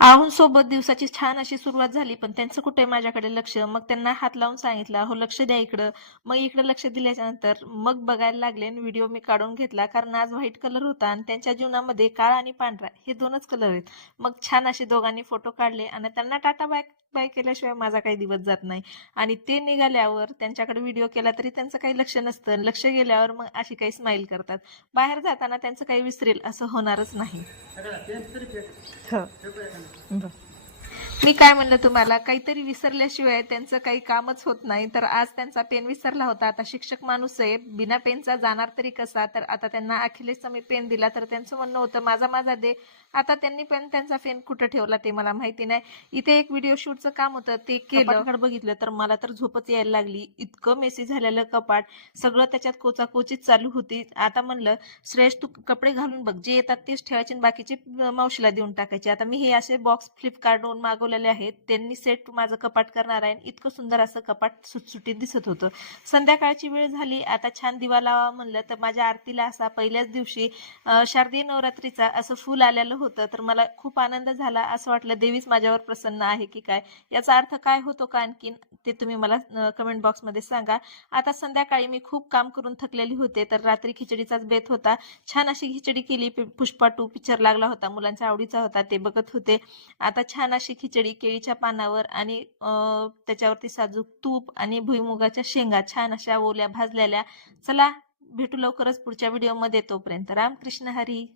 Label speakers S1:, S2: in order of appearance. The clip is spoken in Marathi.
S1: आहून सोबत दिवसाची छान अशी सुरुवात झाली पण त्यांचं कुठे माझ्याकडे लक्ष? मग त्यांना हात लावून सांगितलं हो लक्ष द्या इकडं. मग इकडे लक्ष दिल्याच्या नंतर मग बघायला लागले व्हिडिओ मी काढून घेतला कारण आज व्हाईट कलर होता आणि त्यांच्या जीवनामध्ये काळा आणि पांढरा हे दोनच कलर आहेत. मग छान असे दोघांनी फोटो काढले आणि त्यांना टाटा बाय बाय केल्याशिवाय माझा काही दिवस जात नाही. आणि ते निघाल्यावर त्यांच्याकडे व्हिडिओ केला तरी त्यांचं काही लक्ष नसतं लक्ष गेल्यावर मग अशी काही स्माईल करतात. बाहेर जाताना त्यांचं काही विसरेल असं होणारच नाही. हो मी काय म्हणलं तुम्हाला? काहीतरी विसरल्याशिवाय त्यांचं काही कामच होत नाही. तर आज त्यांचा पेन विसरला होता. आता शिक्षक माणूस आहे. बिना पेनचा जाणार तरी कसा? तर आता त्यांना अखिलेशचा मी पेन दिला तर त्यांचं म्हणणं होतं माझा माझा दे. आता त्यांनी पेन त्यांचा पेन कुठं ठेवला ते मला माहिती नाही. इथे एक व्हिडिओ शूटचं काम होतं. ते केलं. बघितलं तर मला तर झोपच यायला लागली. इतकं मेसी झालेलं कपाट. सगळं त्याच्यात कोचाकोचीच चालू होती. आता म्हणलं श्रेयश तू कपडे घालून बघ. जे येतात तेच ठेवायचे आणि बाकीचे मावशीला देऊन टाकायचे. आता मी हे असे बॉक्स फ्लिपकार्टवरून मागवलेले आहेत. त्यांनी सेट माझं कपाट करणार आहे. आणि इतकं सुंदर असं कपाट सुटसुटीत दिसत होतं. संध्याकाळची वेळ झाली. आता छान दिवा लावा म्हणलं तर माझ्या आरतीला असा पहिल्याच दिवशी शारदीय नवरात्रीचा असं फुल आलेलं होतं. तर मला खूप आनंद झाला. असं वाटलं देवीच माझ्यावर प्रसन्न आहे की काय? याचा अर्थ काय होतो का आणखीन? ते तुम्ही मला कमेंट बॉक्समध्ये सांगा. आता संध्याकाळी मी खूप काम करून थकलेली होते. तर रात्री खिचडीचाच बेत होता. छान अशी खिचडी केली. पुष्पा टू पिक्चर लागला होता. मुलांच्या आवडीचा होता. ते बघत होते. आता छान अशी खिचडी केळीच्या पानावर आणि अं, त्याच्यावरती साजूक तूप आणि भुईमुगाच्या शेंगा छान अशा ओल्या भाजलेल्या. चला भेटू लवकरच पुढच्या व्हिडिओमध्ये तोपर्यंत. रामकृष्ण हरी.